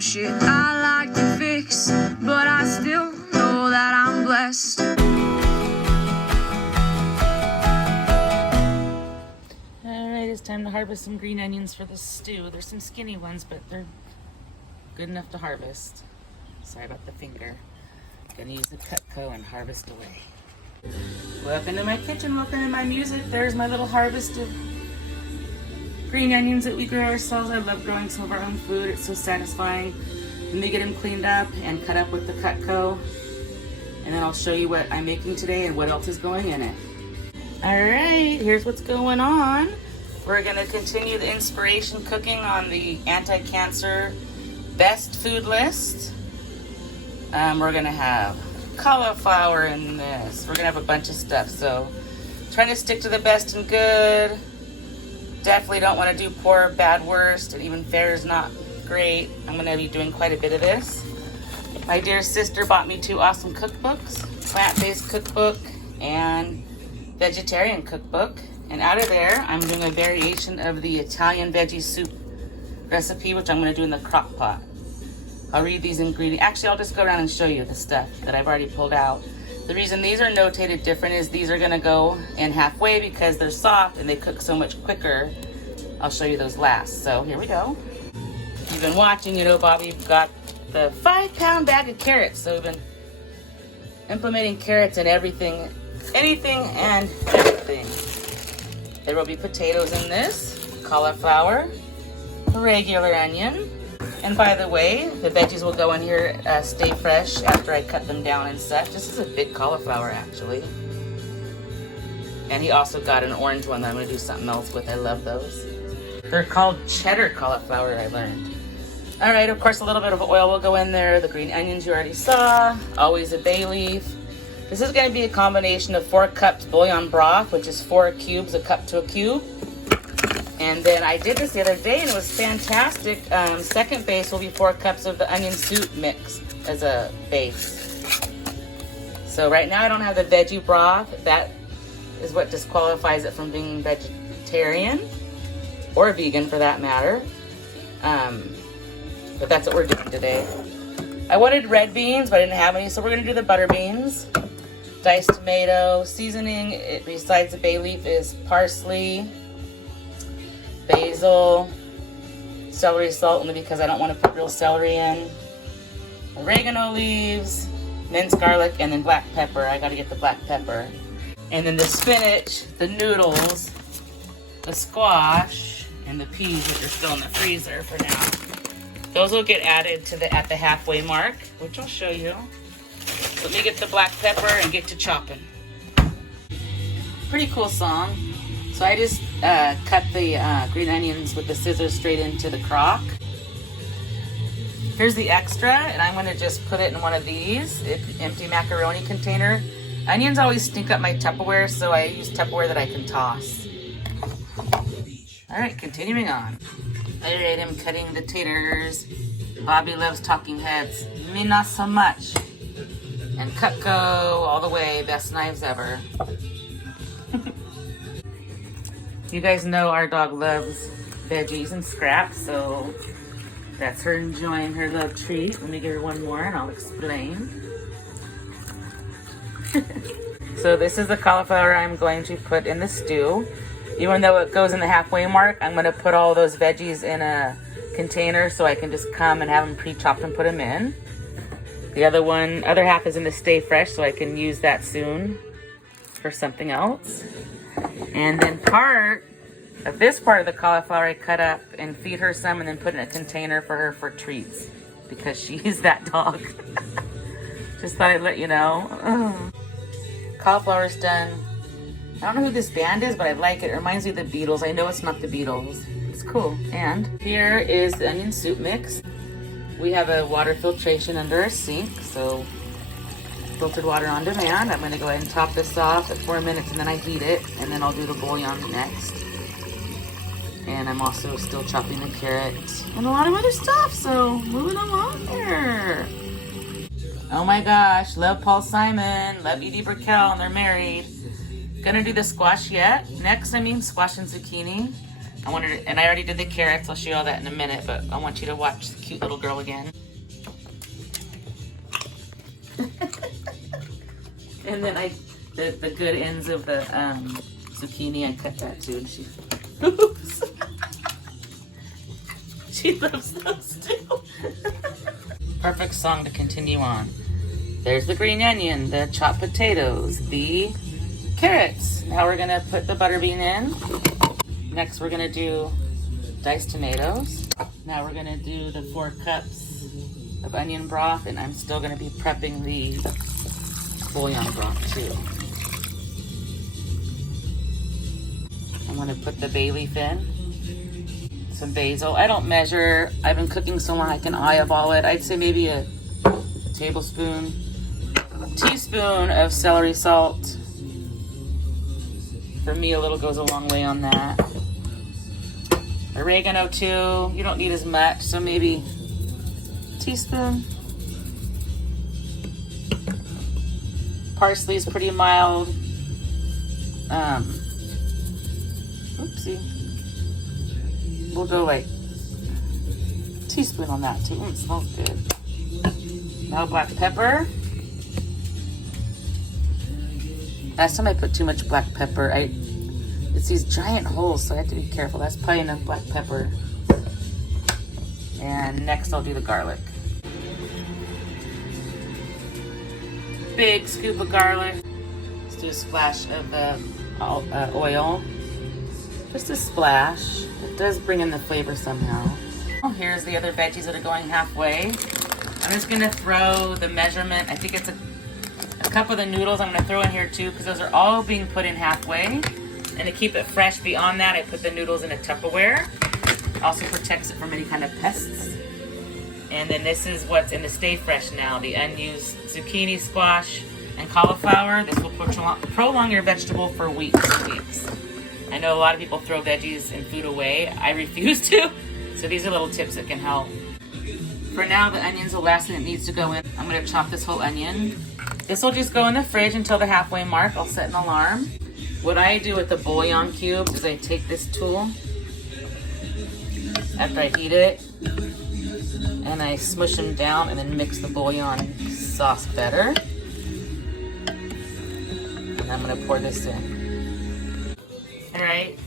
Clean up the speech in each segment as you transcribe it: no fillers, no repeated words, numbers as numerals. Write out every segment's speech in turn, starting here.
some shit I like to fix, but I still know that I'm blessed. Alright, it's time to harvest some green onions for the stew. There's some skinny ones, but they're good enough to harvest. Sorry about the finger. Gonna use the Cutco and harvest away. Welcome to my kitchen, welcome to my music. There's my little harvest of green onions that we grow ourselves. I love growing some of our own food. It's so satisfying. Let me get them cleaned up and cut up with the Cutco. And then I'll show you what I'm making today and what else is going in it. Alright, here's what's going on. We're gonna continue the inspiration cooking on the anti-cancer best food list. We're gonna have cauliflower in this. We're gonna have a bunch of stuff. So trying to stick to the best and good. Definitely don't want to do poor, bad, worst, and even fair is not great. I'm gonna be doing quite a bit of this. My dear sister bought me 2 awesome cookbooks, plant-based cookbook and vegetarian cookbook. And out of there, I'm doing a variation of the Italian veggie soup recipe, which I'm gonna do in the Crockpot. I'll read these ingredients. Actually, I'll just go around and show you the stuff that I've already pulled out. The reason these are notated different is these are gonna go in halfway because they're soft and they cook so much quicker. I'll show you those last. So here we go. If you've been watching, you know Bobby got the 5-pound bag of carrots. So we've been implementing carrots in everything, anything and everything. There will be potatoes in this, cauliflower, regular onion. And by the way, the veggies will go in here, stay fresh after I cut them down and such. This is a big cauliflower, actually. And he also got an orange one that I'm going to do something else with. I love those. They're called cheddar cauliflower, I learned. All right, of course, a little bit of oil will go in there. The green onions you already saw. Always a bay leaf. This is going to be a combination of 4 cups bouillon broth, which is 4 cubes, a cup to a cube. And then I did this the other day and it was fantastic. Second base will be 4 cups of the onion soup mix as a base. So right now I don't have the veggie broth. That is what disqualifies it from being vegetarian or vegan for that matter. But that's what we're doing today. I wanted red beans, but I didn't have any, so we're gonna do the butter beans. Diced tomato, seasoning, besides the bay leaf, is parsley, basil, celery salt, only because I don't want to put real celery in, oregano leaves, minced garlic, and then black pepper. I gotta get the black pepper. And then the spinach, the noodles, the squash, and the peas, which are still in the freezer for now. Those will get added to at the halfway mark, which I'll show you. Let me get the black pepper and get to chopping. Pretty cool song. So I just cut the green onions with the scissors straight into the crock. Here's the extra, and I'm gonna just put it in one of these, empty macaroni container. Onions always stink up my Tupperware, so I use Tupperware that I can toss. All right, continuing on. All right, I'm cutting the taters. Bobby loves talking heads. Me not so much. And Cutco all the way, best knives ever. You guys know our dog loves veggies and scraps, so that's her enjoying her little treat. Let me give her one more and I'll explain. So this is the cauliflower I'm going to put in the stew. Even though it goes in the halfway mark, I'm going to put all those veggies in a container so I can just come and have them pre-chopped and put them in. The other half is in the stay fresh, so I can use that soon for something else. And then part of this part of the cauliflower I cut up and feed her some and then put in a container for her for treats because she's that dog. Just thought I'd let you know. Oh. Cauliflower's done. I don't know who this band is, but I like it. It reminds me of the Beatles. I know it's not the Beatles. It's cool. And here is the onion soup mix. We have a water filtration under our sink, so filtered water on demand. I'm going to go ahead and top this off at 4 minutes and then I heat it, and then I'll do the bouillon next. And I'm also still chopping the carrots and a lot of other stuff, so moving along here. Oh my gosh, love Paul Simon, love Edie Brickell, and they're married. Gonna do the squash yet. Next, squash and zucchini. I wanted to, and I already did the carrots. I'll show you all that in a minute, but I want you to watch the cute little girl again. And then the good ends of the zucchini, I cut that too, and she, oops. She loves those too. Perfect song to continue on. There's the green onion, the chopped potatoes, the carrots. Now we're gonna put the butter bean in. Next we're gonna do diced tomatoes. Now we're gonna do the 4 cups of onion broth, and I'm still gonna be prepping the bouillon broth too. I'm gonna put the bay leaf in, some basil. I don't measure. I've been cooking so long I can eyeball it. I'd say maybe a tablespoon, teaspoon of celery salt. For me, a little goes a long way on that. Oregano too. You don't need as much, so maybe a teaspoon. Parsley is pretty mild. Oopsie. We'll go like a teaspoon on that too. It smells good. Now black pepper. Last time I put too much black pepper, it's these giant holes, so I have to be careful. That's probably enough black pepper. And next I'll do the garlic. Big scoop of garlic. Let's do a splash of oil. Just a splash. It does bring in the flavor somehow. Here's the other veggies that are going halfway. I'm just gonna throw the measurement. I think it's a cup of the noodles I'm gonna throw in here too, because those are all being put in halfway. And to keep it fresh beyond that, I put the noodles in a Tupperware. Also protects it from any kind of pests. And then this is what's in the Stay Fresh now, the unused zucchini, squash, and cauliflower. This will prolong your vegetable for weeks and weeks. I know a lot of people throw veggies and food away. I refuse to. So these are little tips that can help. For now, the onion's the last thing that needs to go in. I'm gonna chop this whole onion. This will just go in the fridge until the halfway mark. I'll set an alarm. What I do with the bouillon cubes is I take this tool after I heat it, and I smush them down and then mix the bouillon sauce better. And I'm gonna pour this in. All right,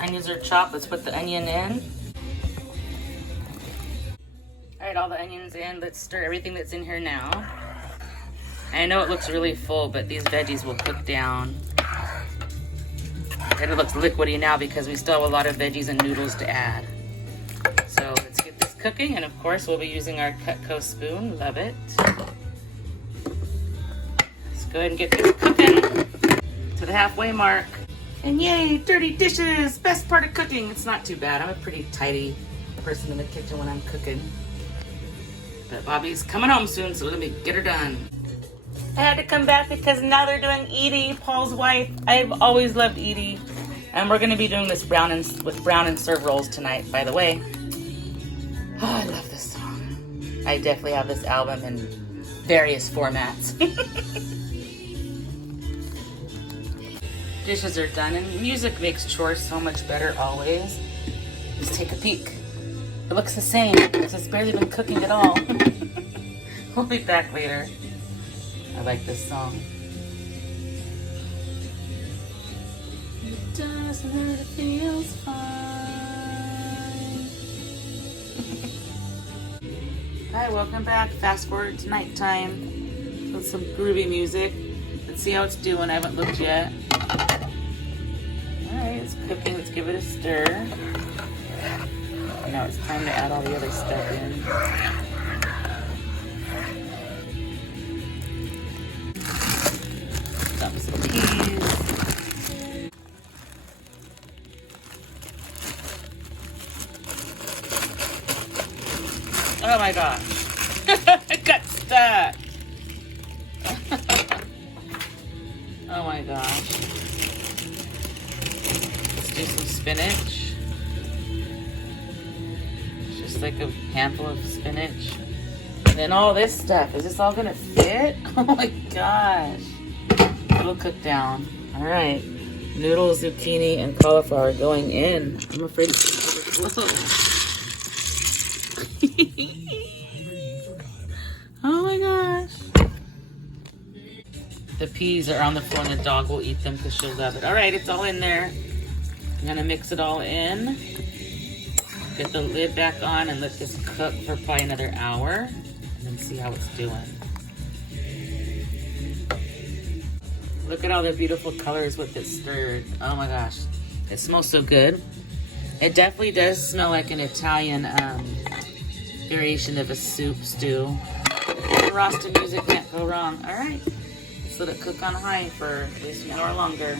onions are chopped. Let's put the onion in. All right, all the onions in. Let's stir everything that's in here now. I know it looks really full, but these veggies will cook down. And it looks liquidy now because we still have a lot of veggies and noodles to add. So let's get this cooking, and of course we'll be using our Cutco spoon. Love it. Let's go ahead and get this cooking to the halfway mark. And yay, dirty dishes! Best part of cooking. It's not too bad. I'm a pretty tidy person in the kitchen when I'm cooking. But Bobby's coming home soon, so let me get her done. I had to come back because now they're doing Edie, Paul's wife. I've always loved Edie. And we're going to be doing this brown and serve rolls tonight, by the way. Oh, I love this song. I definitely have this album in various formats. Dishes are done, and music makes chores so much better always. Let's take a peek. It looks the same because it's barely been cooking at all. We'll be back later. I like this song. It doesn't hurt, it feels fine. Hi, welcome back. Fast forward to nighttime with some groovy music. Let's see how it's doing. I haven't looked yet. Alright, it's cooking. Let's give it a stir. Now it's time to add all the other stuff in. Dump some peas. Oh my gosh. It got stuck. Oh my gosh. Let's do some spinach. Just like a handful of spinach. And then all this stuff. Is this all gonna fit? Oh my gosh. It'll cook down. All right. Noodles, zucchini, and cauliflower going in. I'm afraid it's... Whoa. Oh my gosh. The peas are on the floor and the dog will eat them because she'll love it. All right, it's all in there. I'm gonna mix it all in. Get the lid back on and let this cook for probably another hour. And then see how it's doing. Look at all the beautiful colors with it stirred. Oh my gosh, it smells so good. It definitely does smell like an Italian variation of a soup stew. Frosted music can't go wrong. All right, let's let it cook on high for at least an hour longer.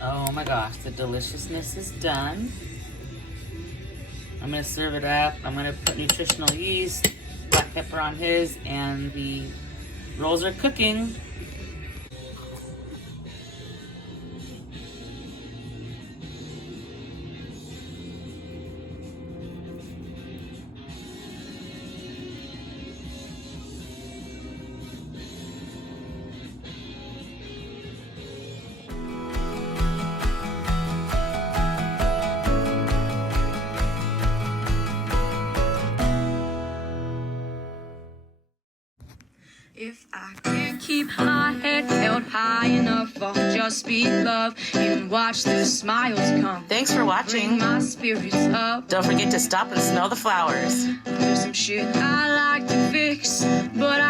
Oh my gosh, the deliciousness is done. I'm gonna serve it up. I'm gonna put nutritional yeast, black pepper on his, and the rolls are cooking. If I can't keep my head held high enough, I'll just speak love and watch the smiles come. Thanks for watching. Bring my spirits up. Don't forget to stop and smell the flowers. There's some shit I like to fix, but